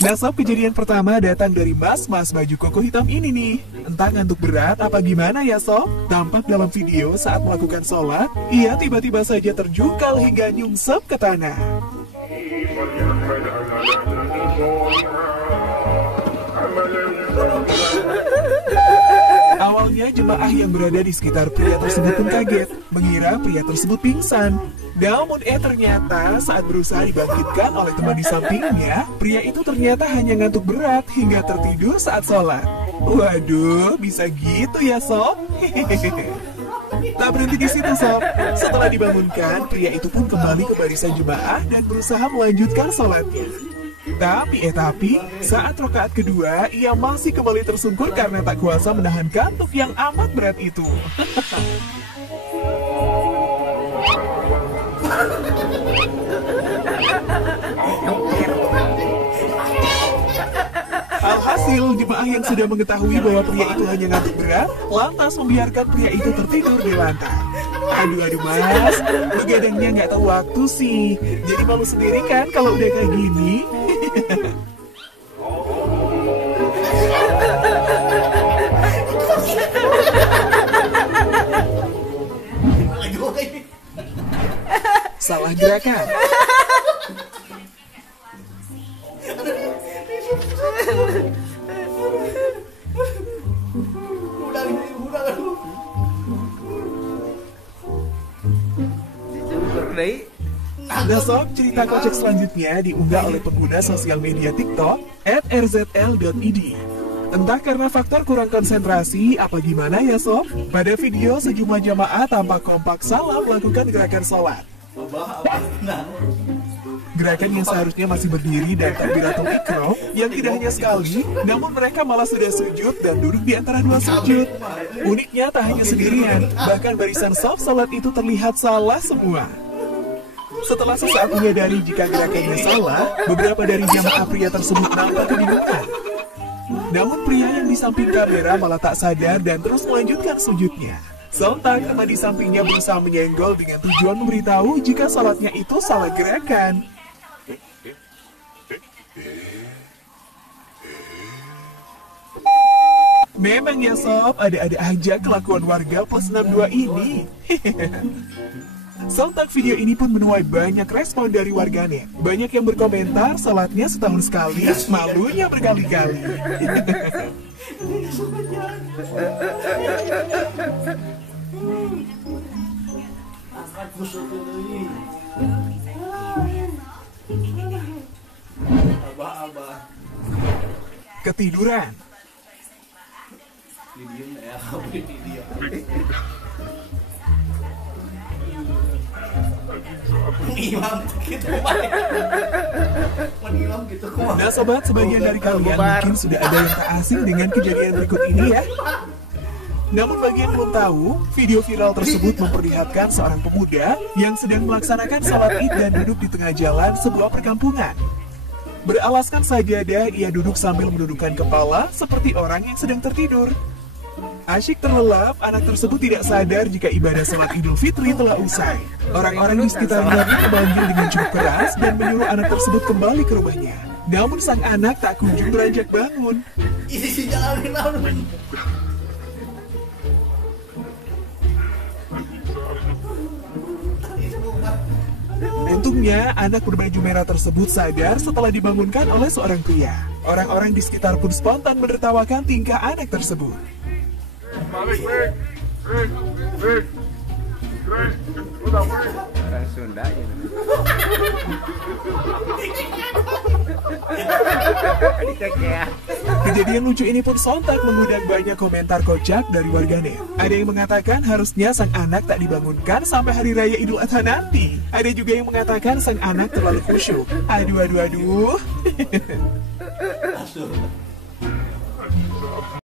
Nah sob, kejadian pertama datang dari mas baju koko hitam ini nih. Entah ngantuk berat apa gimana ya sob. Tampak dalam video saat melakukan sholat, ia tiba-tiba saja terjungkal hingga nyungsep ke tanah. Awalnya jemaah yang berada di sekitar pria tersebut pun kaget, mengira pria tersebut pingsan. Namun ternyata saat berusaha dibangkitkan oleh teman di sampingnya, pria itu ternyata hanya ngantuk berat hingga tertidur saat sholat. Waduh, bisa gitu ya sob? Tak berhenti di situ sob. Setelah dibangunkan, pria itu pun kembali ke barisan jemaah dan berusaha melanjutkan sholatnya. Tapi saat rakaat kedua, ia masih kembali tersungkur karena tak kuasa menahan kantuk yang amat berat itu. Alhasil, jemaah yang sudah mengetahui bahwa pria itu hanya ngantuk berat, lantas membiarkan pria itu tertidur di lantai. Aduh mas, begadangnya nggak tahu waktu sih. Jadi malu sendiri kan kalau udah kayak gini. Salah gerakan. Nah sob, cerita kocak selanjutnya diunggah oleh pengguna sosial media TikTok @rzl.id. Entah karena faktor kurang konsentrasi apa gimana ya sob, pada video sejumlah jamaah tampak kompak salah melakukan gerakan sholat. Gerakan yang seharusnya masih berdiri dan takbiratul ihram yang tidak hanya sekali, namun mereka malah sudah sujud dan duduk di antara dua sujud. Uniknya tak hanya sendirian, bahkan barisan saf salat itu terlihat salah semua. Setelah sesaat menyadari jika gerakannya salah, beberapa dari jamaah pria tersebut nampak kebingungan. Namun pria yang di samping kamera malah tak sadar dan terus melanjutkan sujudnya. Sontak teman di sampingnya berusaha menyenggol dengan tujuan memberitahu jika salatnya itu salah gerakan. Memang ya sob, ada-ada aja kelakuan warga plus 62 ini. Sontak video ini pun menuai banyak respon dari warganet. Banyak yang berkomentar salatnya setahun sekali, malunya berkali-kali. Ketiduran. Nah sobat, sebagian dari kalian mungkin sudah ada yang tak asing dengan kejadian berikut ini ya. Namun bagi yang belum tahu, video viral tersebut memperlihatkan seorang pemuda yang sedang melaksanakan sholat id dan duduk di tengah jalan sebuah perkampungan. Beralaskan sajadah, ia duduk sambil menundukkan kepala seperti orang yang sedang tertidur. Asyik terlelap, anak tersebut tidak sadar jika ibadah sholat Idul Fitri telah usai. Orang-orang di sekitarnya pun memanggil dengan cukup keras dan menyuruh anak tersebut kembali ke rumahnya. Namun sang anak tak kunjung beranjak bangun. Untungnya, anak berbaju merah tersebut sadar setelah dibangunkan oleh seorang pria. Orang-orang di sekitar pun spontan menertawakan tingkah anak tersebut. Orang Sunda ya. Kejadian lucu ini pun sontak mengundang banyak komentar kocak dari warganet. Ada yang mengatakan harusnya sang anak tak dibangunkan sampai hari raya Idul Adha nanti. Ada juga yang mengatakan sang anak terlalu khusyuk. Aduh.